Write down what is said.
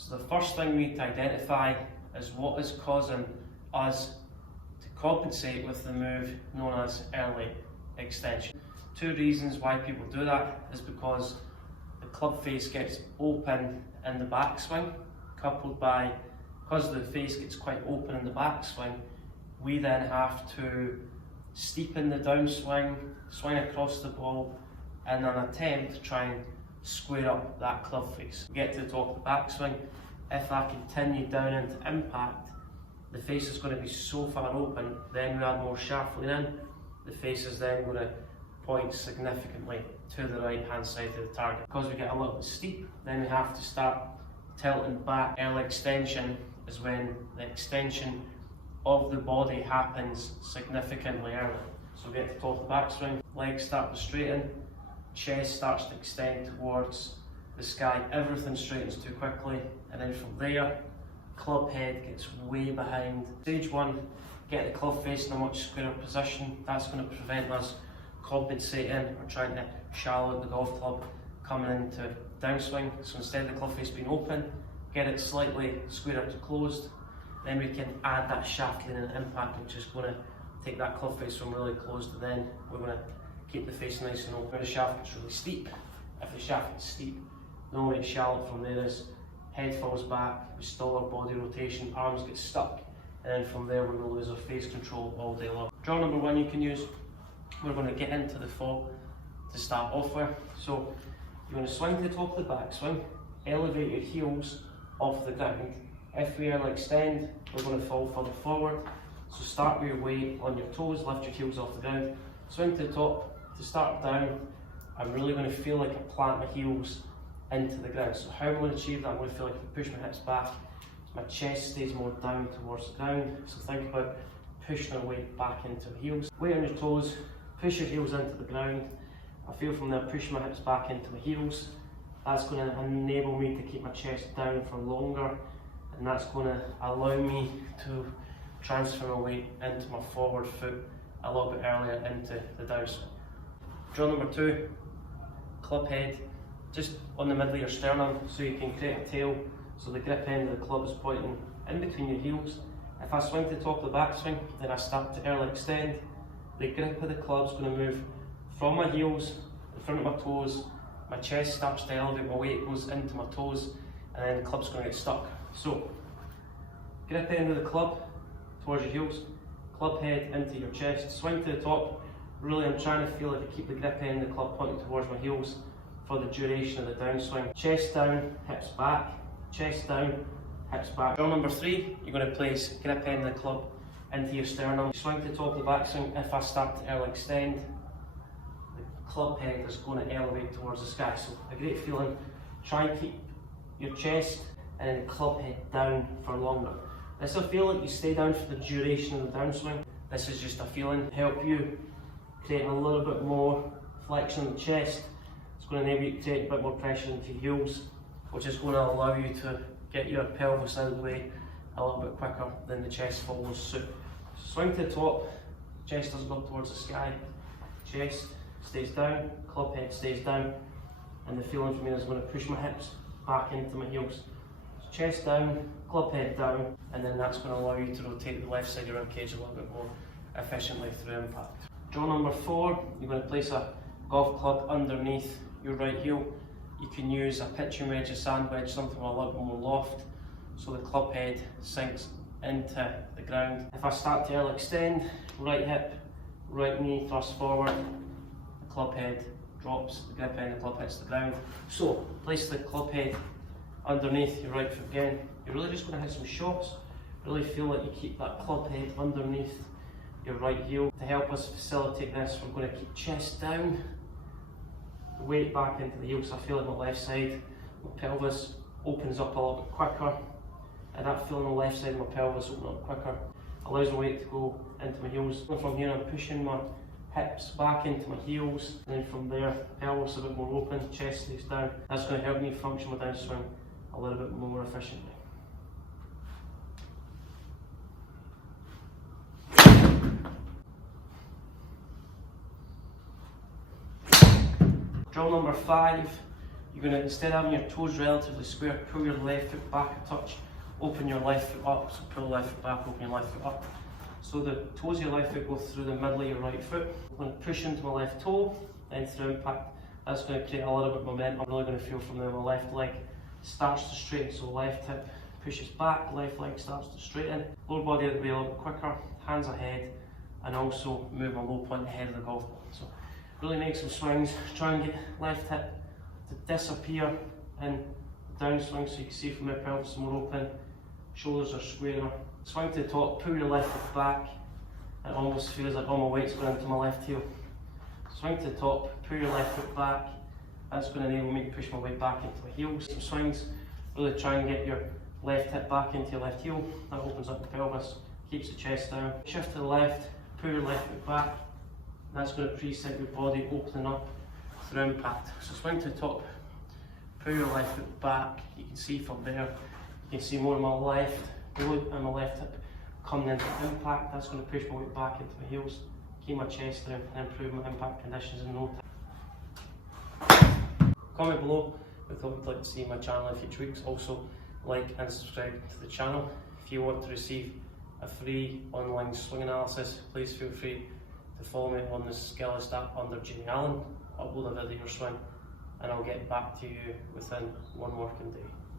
So the first thing we need to identify is what is causing us to compensate with the move known as early extension. Two reasons why people do that is because the club face gets open in the backswing, coupled by, because the face gets quite open in the backswing, we then have to steepen the downswing, swing across the ball in an attempt to try and square up that club face. Get to the top of the backswing. If I continue down into impact, the face is going to be so far open, then we add more shaft lean in, the face is then going to point significantly to the right hand side of the target. Because we get a little bit steep, then we have to start tilting back. Early extension is when the extension of the body happens significantly early. So we get to the top of the backswing, legs start to straighten, chest starts to extend towards the sky, everything straightens too quickly, and then from there, club head gets way behind. Stage one, get the club face in a much squarer position. That's going to prevent us compensating or trying to shallow out the golf club coming into downswing. So instead of the club face being open, get it slightly squarer to closed. Then we can add that shaft lean and impact, which is going to take that club face from really closed, and then we're going to keep the face nice and open. The shaft gets really steep. If the shaft gets steep, the only way to shallow from there is head falls back, we stall our body rotation, arms get stuck, and then from there we're going to lose our face control all day long. Draw number one you can use, we're going to get into the fall to start off with. So you're going to swing to the top of the backswing, elevate your heels off the ground. If we early extend, we're going to fall further forward. So start with your weight on your toes, lift your heels off the ground, swing to the top. To start down, I'm really going to feel like I plant my heels into the ground. So how I'm going to achieve that, I'm going to feel like I push my hips back, my chest stays more down towards the ground. So think about pushing our weight back into the heels. Weight on your toes, push your heels into the ground. I feel from there, push my hips back into my heels. That's going to enable me to keep my chest down for longer, and that's going to allow me to transfer my weight into my forward foot a little bit earlier into the downswing. Drill number two, club head just on the middle of your sternum, so you can create a tail, so the grip end of the club is pointing in between your heels. If I swing to the top of the backswing, then I start to early extend. The grip of the club is going to move from my heels, the front of my toes, my chest starts to elevate, my weight goes into my toes, and then the club's going to get stuck. So, grip end of the club towards your heels, club head into your chest, swing to the top. Really, I'm trying to feel like I keep the grip end of the club pointing towards my heels for the duration of the downswing. Chest down, hips back, chest down, hips back. Drill number three, you're going to place grip end of the club into your sternum. Swing to the top of the backswing. If I start to early extend, the club head is going to elevate towards the sky. So a great feeling. Try and keep your chest and then the club head down for longer. This will feel like you stay down for the duration of the downswing. This is just a feeling to help you create a little bit more flexion in the chest. It's going to enable you to take a bit more pressure into your heels, which is going to allow you to get your pelvis out of the way a little bit quicker than the chest follows suit. Swing to the top, chest doesn't go up towards the sky, chest stays down, club head stays down, and the feeling for me is going to push my hips back into my heels. So chest down, club head down, and then that's going to allow you to rotate the left side of your ribcage a little bit more efficiently through impact. Drill number four, you're going to place a golf club underneath your right heel. You can use a pitching wedge, a sand wedge, something with a little bit more loft, so the club head sinks into the ground. If I start to early extend, right hip, right knee thrust forward, the club head drops, the grip end of the club hits the ground. So place the club head underneath your right foot again. You're really just going to hit some shots. Really feel like you keep that club head underneath your right heel. To help us facilitate this, we're going to keep chest down, weight back into the heel, so I feel like my left side, my pelvis opens up a little bit quicker, and that feeling on the left side of my pelvis open up quicker allows my weight to go into my heels. From here I'm pushing my hips back into my heels, and then from there pelvis a bit more open, chest stays down. That's going to help me function my downswing a little bit more efficiently. Drill number five, you're going to, instead of having your toes relatively square, pull your left foot back a touch, open your left foot up, so pull the left foot back, open your left foot up. So the toes of your left foot go through the middle of your right foot. I'm going to push into my left toe, then through impact, that's going to create a little bit of momentum. I'm really going to feel from there my left leg starts to straighten, so left hip pushes back, left leg starts to straighten. Lower body will be a little bit quicker, hands ahead, and also move my low point ahead of the golf ball. So really make some swings, try and get left hip to disappear in downswing so you can see from my pelvis more open, shoulders are squarer. Swing to the top, pull your left foot back. It almost feels like all my weight's going into my left heel. Swing to the top, pull your left foot back. That's going to enable me to push my weight back into my heels. Some swings, really try and get your left hip back into your left heel. That opens up the pelvis, keeps the chest down. Shift to the left, pull your left foot back. That's going to preset your body opening up through impact. So swing to the top, pull your left foot back. You can see from there, you can see more of my left glute and my left hip coming into impact. That's going to push my weight back into my heels, keep my chest down and improve my impact conditions in no time. Comment below if you would like to see my channel in future weeks. Also like and subscribe to the channel. If you want to receive a free online swing analysis, please feel free to follow me on the Skillist app under Jimmy Allen. Upload a video or swing and I'll get back to you within one working day.